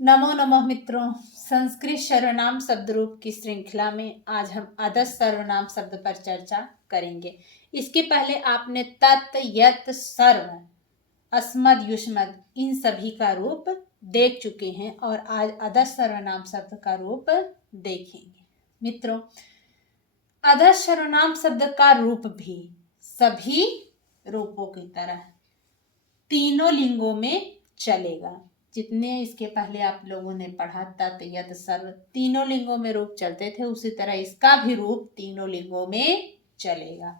नमो नमः मित्रों। संस्कृत सर्वनाम शब्द रूप की श्रृंखला में आज हम आदर्श सर्वनाम शब्द पर चर्चा करेंगे। इसके पहले आपने तत्, यत्, सर्व, अस्मद, युष्मद इन सभी का रूप देख चुके हैं और आज आदर्श सर्वनाम शब्द का रूप देखेंगे। मित्रों, आदर्श सर्वनाम शब्द का रूप भी सभी रूपों की तरह तीनों लिंगों में चलेगा। जितने इसके पहले आप लोगों ने पढ़ा तत्, यत्, सर्व तीनों लिंगों में रूप चलते थे, उसी तरह इसका भी रूप तीनों लिंगों में चलेगा।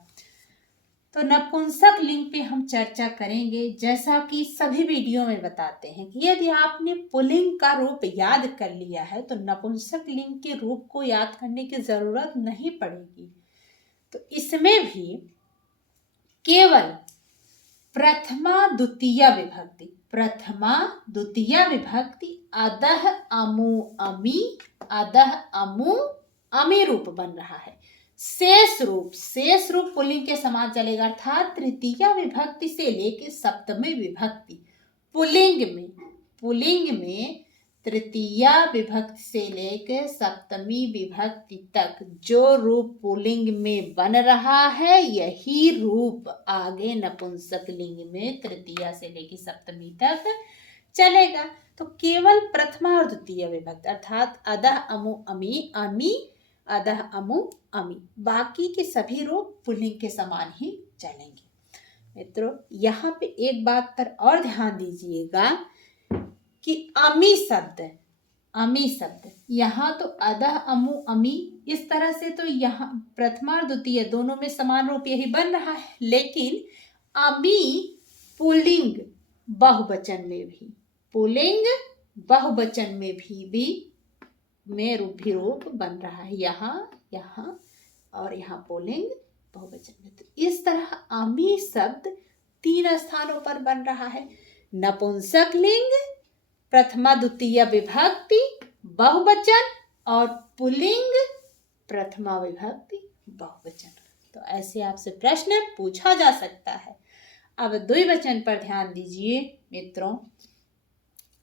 तो नपुंसक लिंग पे हम चर्चा करेंगे। जैसा कि सभी वीडियो में बताते हैं कि यदि आपने पुल्लिंग का रूप याद कर लिया है तो नपुंसक लिंग के रूप को याद करने की जरूरत नहीं पड़ेगी। तो इसमें भी केवल प्रथमा द्वितीया विभक्ति अदह, अमु, अमी, अदह, अमु, अमी रूप बन रहा है। शेष रूप पुल्लिंग के समान चलेगा, अर्थात तृतीया विभक्ति से लेकर सप्तमी विभक्ति पुल्लिंग में तृतीया विभक्ति से लेकर सप्तमी विभक्ति तक जो रूप पुल्लिंग में बन रहा है यही रूप आगे नपुंसक लिंग में तृतीया से लेकर सप्तमी तक चलेगा। तो केवल प्रथमा और द्वितीय विभक्ति अर्थात अदह, अमु, अमी, अमी, अदह, अमु, अमी, बाकी के सभी रूप पुल्लिंग के समान ही चलेंगे। मित्रों, यहाँ पे एक बात पर और ध्यान दीजिएगा कि अमी शब्द यहाँ तो अदह, अमु, अमी इस तरह से तो यहाँ प्रथमा और द्वितीय दोनों में समान रूप यही बन रहा है, लेकिन अमी पुल्लिंग बहुवचन में भी में रूप बन रहा है, यहाँ और यहाँ पुल्लिंग बहुवचन में। तो इस तरह अमी शब्द 3 स्थानों पर बन रहा है। नपुंसक लिंग, प्रथमा द्वितीय विभक्ति बहुवचन और पुल्लिंग प्रथमा विभक्ति बहुवचन। तो ऐसे आपसे प्रश्न पूछा जा सकता है। अब द्विवचन पर ध्यान दीजिए मित्रों।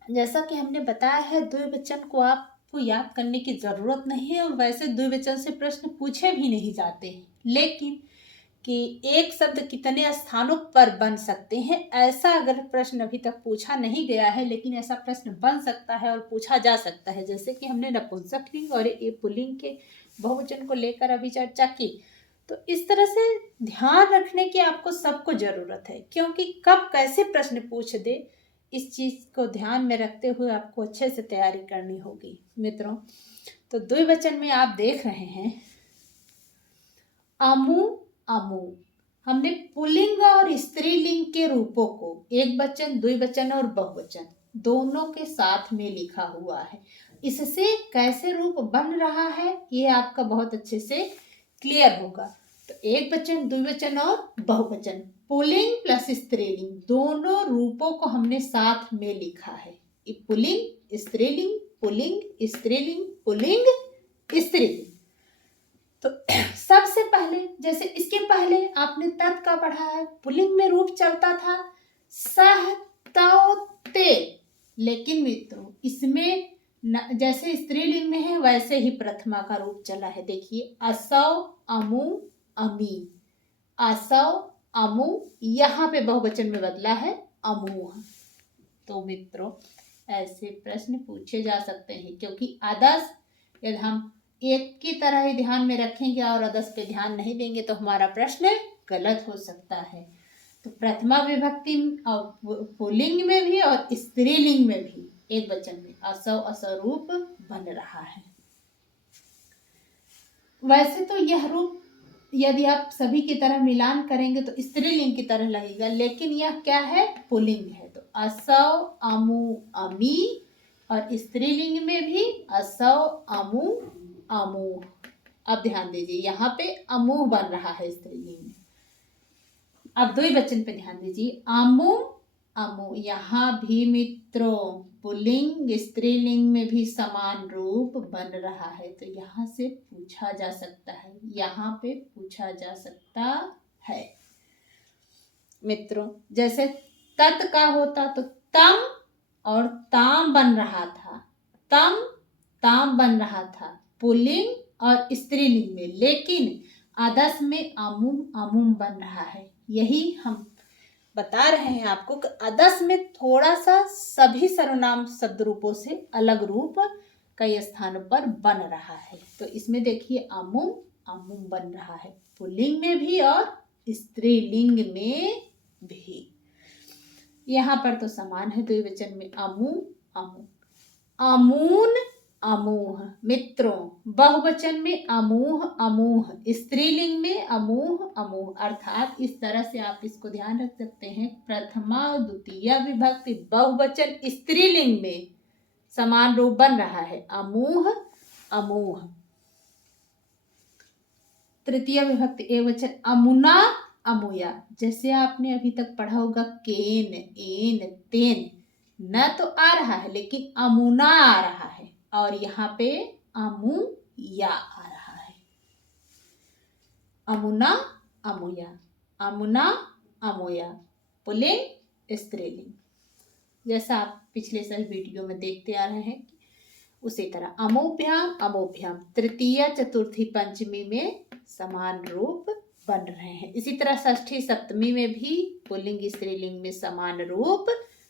जैसा कि हमने बताया है, द्विवचन को आपको याद करने की जरूरत नहीं है और वैसे द्विवचन से प्रश्न पूछे भी नहीं जाते हैं, लेकिन कि एक शब्द कितने स्थानों पर बन सकते हैं ऐसा अगर प्रश्न अभी तक पूछा नहीं गया है, लेकिन ऐसा प्रश्न बन सकता है और पूछा जा सकता है। जैसे कि हमने नपुंसक लिंग और पुल्लिंग के बहुवचन को लेकर अभी चर्चा की। तो इस तरह से ध्यान रखने की आपको सबको जरूरत है, क्योंकि कब कैसे प्रश्न पूछ दे इस चीज को ध्यान में रखते हुए आपको अच्छे से तैयारी करनी होगी। मित्रों, तो द्विवचन में आप देख रहे हैं अमु, अमु। हमने पुल्लिंग और स्त्रीलिंग के रूपों को एक वचन, द्विवचन और बहुवचन दोनों के साथ में लिखा हुआ है। इससे कैसे रूप बन रहा है ये आपका बहुत अच्छे से क्लियर होगा। तो एक वचन, द्विवचन और बहुवचन, पुल्लिंग प्लस स्त्रीलिंग दोनों रूपों को हमने साथ में लिखा है। पुल्लिंग, स्त्रीलिंग, पुल्लिंग, स्त्रीलिंग, पुल्लिंग, स्त्रीलिंग। तो सबसे पहले, जैसे इसके पहले आपने तत् का पढ़ा है, पुल्लिंग में रूप चलता था सह, तौ, ते, लेकिन मित्रों इसमें जैसे स्त्रीलिंग में है वैसे ही प्रथमा का रूप चला है। देखिए असौ, अमु, अमी, असौ, अमु, यहाँ पे बहुवचन में बदला है अमूह। तो मित्रों ऐसे प्रश्न पूछे जा सकते हैं, क्योंकि आदर्श यदि हम एक की तरह ही ध्यान में रखेंगे और आदर्श पे ध्यान नहीं देंगे तो हमारा प्रश्न गलत हो सकता है। तो प्रथमा विभक्ति और पुल्लिंग में भी और स्त्रीलिंग में भी एक वचन में असौ, असरूप बन रहा है। वैसे तो यह रूप यदि आप सभी की तरह मिलान करेंगे तो स्त्रीलिंग की तरह लगेगा, लेकिन यह क्या है, पुल्लिंग है। तो असौ, अमु, अमी और स्त्रीलिंग में भी असौ, अमु, अमूह। अब ध्यान दीजिए यहाँ पे अमूह बन रहा है स्त्रीलिंग में। अब द्विवचन पे ध्यान दीजिए अमु, अमु, यहाँ भी मित्रों पुल्लिंग स्त्रीलिंग में भी समान रूप बन रहा है। तो यहाँ से पूछा जा सकता है, यहाँ पे पूछा जा सकता है। मित्रों जैसे तत् का होता तो तम और ताम बन रहा था, तम ताम बन रहा था पुल्लिंग और स्त्रीलिंग में, लेकिन आदर्श में अमुम अमुम बन रहा है। यही हम बता रहे हैं आपको कि आदर्श में थोड़ा सा सभी सर्वनाम शब्द रूपों से अलग रूप कई स्थानों पर बन रहा है। तो इसमें देखिए अमुम अमुम बन रहा है पुल्लिंग में भी और स्त्रीलिंग में भी। यहाँ पर तो समान है द्विवचन में अमू अमू, अमून अमूह। मित्रों बहुवचन में अमूह अमूह, स्त्रीलिंग में अमूह अमूह। अर्थात इस तरह से आप इसको ध्यान रख सकते हैं, प्रथमा और द्वितीय विभक्ति बहुवचन स्त्रीलिंग में समान रूप बन रहा है अमूह अमूह। तृतीय विभक्ति एकवचन अमुना अमुया। जैसे आपने अभी तक पढ़ा होगा केन एन तेन, न तो आ रहा है लेकिन अमुना आ रहा है, और यहाँ पे अमुया आ रहा है। अमुना अमुया, अमुना अमुया, पुल्लिंग स्त्रीलिंग। जैसा आप पिछले सभी वीडियो में देखते आ रहे हैं उसी तरह अमोभ्याम अमोभ्याम तृतीय चतुर्थी पंचमी में समान रूप बन रहे हैं। इसी तरह षष्ठी सप्तमी में भी पुल्लिंग स्त्रीलिंग में समान रूप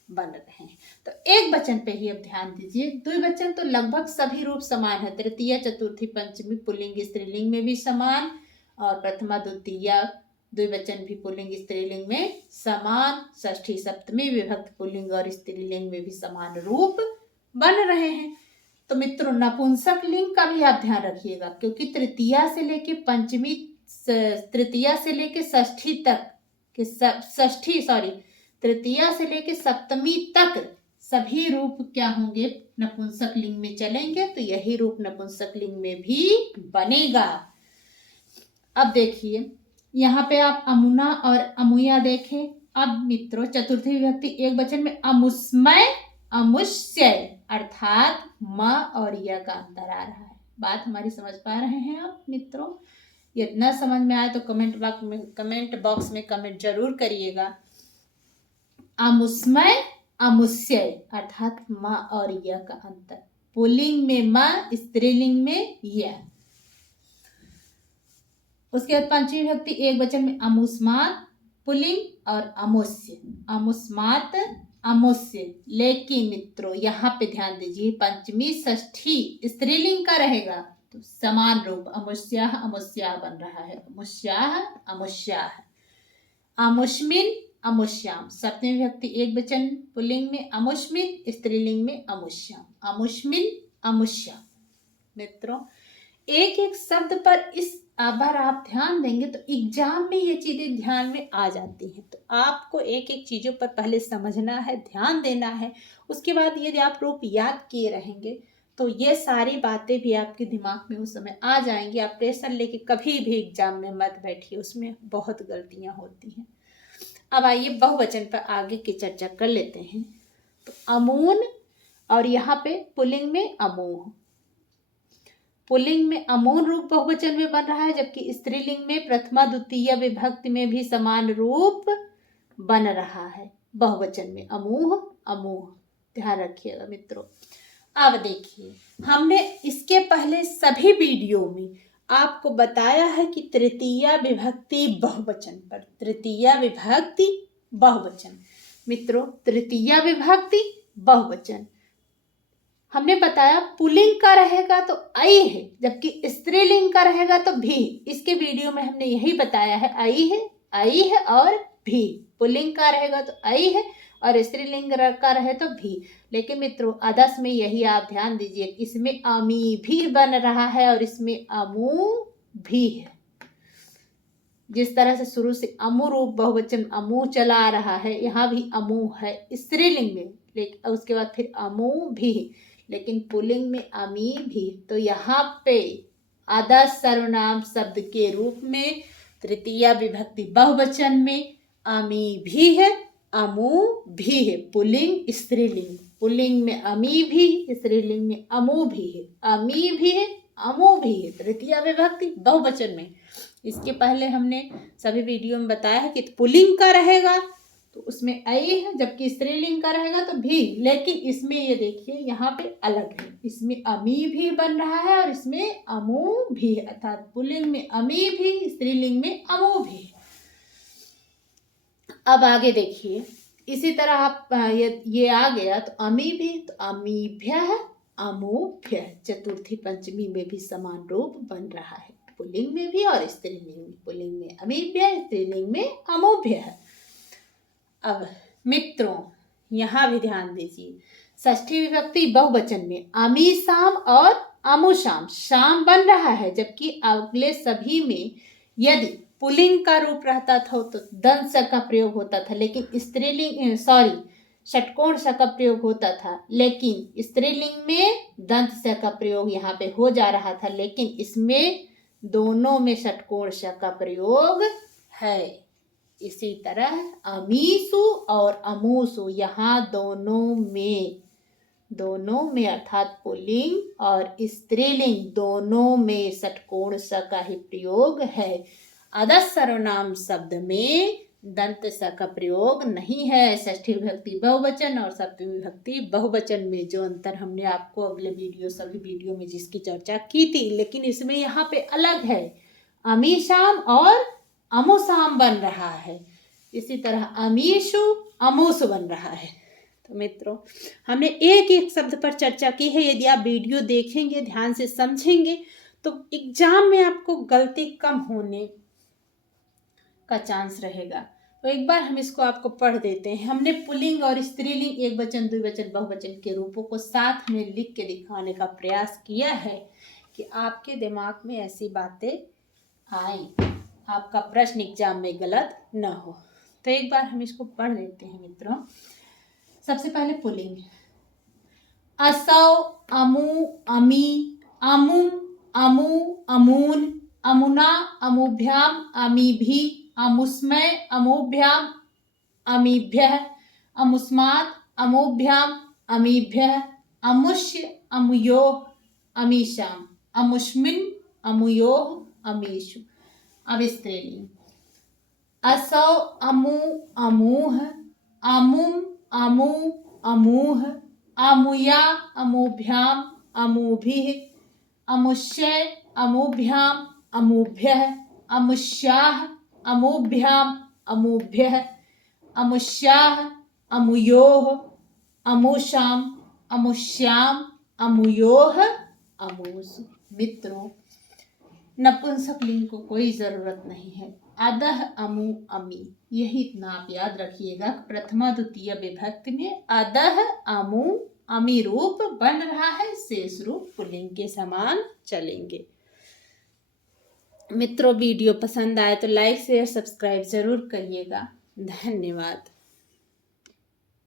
बन रहे हैं। तो एक वचन पे ही अब ध्यान दीजिए। द्विवचन तो लगभग सभी रूप समान है, तृतीय चतुर्थी पंचमी पुल्लिंग स्त्रीलिंग में भी समान, और प्रथमा द्वितीय द्विवचन भी पुल्लिंग स्त्रीलिंग में समान, षष्ठी सप्तमी विभक्त पुल्लिंग और स्त्रीलिंग में भी समान रूप बन रहे हैं। तो मित्रों नपुंसक लिंग का भी आप ध्यान रखिएगा, क्योंकि तृतीया से लेके पंचमी, तृतीया से लेके षष्ठी तक के तृतीया से लेके सप्तमी तक सभी रूप क्या होंगे, नपुंसक लिंग में चलेंगे। तो यही रूप नपुंसक लिंग में भी बनेगा। अब देखिए यहाँ पे आप अमुना और अमुया देखें। अब मित्रों चतुर्थी विभक्ति एक वचन में अमुष्मय अमुष्य, अर्थात म और य का अंतर आ रहा है। बात हमारी समझ पा रहे हैं आप मित्रों? ये न समझ में आए तो कमेंट बॉक्स में कमेंट जरूर करिएगा। अमुष्मय अमुष्य अर्थात म और य का अंतर, पुल्लिंग में म स्त्रीलिंग में य। उसके बाद पंचमी विभक्ति एक वचन में अमुष्मात पुल्लिंग और अमुष्य, अमुष्मात अमुष्य। लेकिन मित्रों यहाँ पे ध्यान दीजिए पंचमी षष्ठी स्त्रीलिंग का रहेगा तो समान रूप अमुष्याः अमुष्याः बन रहा है, अमुष्याः अमुष्याः। अमुष्मिन अमुष्याम, सप्तमी विभक्ति एक वचन पुल्लिंग में अमुष्मिन स्त्रीलिंग में अमुष्याम, अमुष्मिन अमुष्याम। मित्रों एक एक शब्द पर इस अगर आप ध्यान देंगे तो एग्जाम में ये चीजें ध्यान में आ जाती हैं। तो आपको एक एक चीजों पर पहले समझना है, ध्यान देना है। उसके बाद यदि आप रूप याद किए रहेंगे तो ये सारी बातें भी आपके दिमाग में उस समय आ जाएंगी। आप प्रेशर लेके कभी भी एग्जाम में मत बैठिए, उसमें बहुत गलतियां होती हैं। अब आइए बहुवचन पर आगे की चर्चा कर लेते हैं। तो अमून और यहाँ पे पुल्लिंग में अमोह, पुल्लिंग में अमून रूप बहुवचन में बन रहा है, जबकि स्त्रीलिंग में प्रथमा द्वितीय विभक्ति में भी समान रूप बन रहा है बहुवचन में अमूह अमूह। ध्यान रखिएगा मित्रों। अब देखिए हमने इसके पहले सभी वीडियो में आपको बताया है कि तृतीया विभक्ति बहुवचन पर, तृतीया विभक्ति बहुवचन। मित्रों तृतीया विभक्ति बहुवचन हमने बताया पुल्लिंग का रहेगा तो आई है, जबकि स्त्रीलिंग का रहेगा तो भी। इसके वीडियो में हमने यही बताया है, आई है और भी। पुल्लिंग का रहेगा तो आई है और स्त्रीलिंग का रहे तो भी। लेकिन मित्रों आदर्श में यही आप ध्यान दीजिए, इसमें अमी भी बन रहा है और इसमें अमू भी है। जिस तरह से शुरू से अमू रूप बहुवचन अमू चला आ रहा है, यहाँ भी अमू है स्त्रीलिंग में, लेकिन उसके बाद फिर अमू भी, लेकिन पुल्लिंग में अमी भी। तो यहाँ पे आदर्श सर्वनाम शब्द के रूप में तृतीया विभक्ति बहुवचन में अमी भी है अमू भी है, पुल्लिंग स्त्रीलिंग। पुल्लिंग में अमी भी, स्त्रीलिंग में अमू भी है, अमी भी है अमू भी है तृतीया विभक्ति बहुवचन में। इसके पहले हमने सभी वीडियो में बताया है कि पुल्लिंग का रहेगा तो उसमें ऐ है, जबकि स्त्रीलिंग का रहेगा तो भी। लेकिन इसमें ये देखिए यहाँ पे अलग है, इसमें अमी भी बन रहा है और इसमें अमू भी है, अर्थात पुल्लिंग में अमी भी, स्त्रीलिंग में अमू भी है। अब आगे देखिए, इसी तरह आप ये आ गया तो अमी भी, तो अमीभ्यः अमूभ्यः, चतुर्थी पंचमी में भी समान रूप बन रहा है, पुल्लिंग में भी और स्त्रीलिंग में। पुल्लिंग में अमीभ्यः, स्त्रीलिंग में अमूभ्यः। अब मित्रों यहाँ भी ध्यान दीजिए, षष्ठी विभक्ति बहुवचन में अमीशाम और अमुशाम, शाम बन रहा है, जबकि अगले सभी में यदि पुल्लिंग का रूप रहता था तो दंत स का प्रयोग होता था, लेकिन स्त्रीलिंग षटकोण स का प्रयोग होता था, लेकिन स्त्रीलिंग में दंत स का प्रयोग यहाँ पे हो जा रहा था, लेकिन इसमें दोनों में षटकोण स का प्रयोग है। इसी तरह अमीसु और अमूसु, यहाँ दोनों में अर्थात पुल्लिंग और स्त्रीलिंग दोनों में षटकोण स का ही प्रयोग है। अदस सर्वनाम शब्द में दंत स का प्रयोग नहीं है। षष्ठी विभक्ति बहुवचन और सप्तमी विभक्ति बहुवचन में जो अंतर हमने आपको अगले सभी वीडियो में जिसकी चर्चा की थी, लेकिन इसमें यहाँ पे अलग है, अमीशाम और अमुसाम बन रहा है। इसी तरह अमीशु अमूसु बन रहा है। तो मित्रों हमने एक एक शब्द पर चर्चा की है। यदि आप वीडियो देखेंगे, ध्यान से समझेंगे, तो एग्जाम में आपको गलती कम होने का चांस रहेगा। तो एक बार हम इसको आपको पढ़ देते हैं। हमने पुल्लिंग और स्त्रीलिंग, एक वचन, द्विवचन, बहुवचन के रूपों को साथ में लिख के दिखाने का प्रयास किया है कि आपके दिमाग में ऐसी बातें आए, आपका प्रश्न एग्जाम में गलत न हो। तो एक बार हम इसको पढ़ लेते हैं मित्रों। सबसे पहले पुल्लिंग, असौ, अमु, अमी, अमुम, अमु, अमून, अमुना, अमुभ्याम, अमीभि, अमुस्मै, अमुभ्याम, अमीभ्यः, अमुस्मात्, अमुभ्याम, अमीभ्यः, अमुष्य, अमुयोः, अमीशाम, अमुष्मिन्, अमुयोः, अमीषु। अब स्त्रीलिंग, असौ, अमु, अमूह, अमुम, अमु, अमूह, अमुया, अमुभ्याम, अमुभिः, अमुष्यै, अमुभ्याम, अमुभ्यः, अमुष्याः, अमुभ्याम, अमुभ्यः, अमुष्याः, अमुयोः, अमुषाम, अमुष्याम, अमुयोः, अमूसु। मित्रों नपुंसक लिंग को कोई ज़रूरत नहीं है। अदह, अमु, अमी, यही इतना आप याद रखिएगा। प्रथमा द्वितीय विभक्ति में अदह, अमु, अमी रूप बन रहा है, शेष रूप पुल्लिंग के समान चलेंगे। मित्रों वीडियो पसंद आए तो लाइक शेयर सब्सक्राइब जरूर करिएगा। धन्यवाद।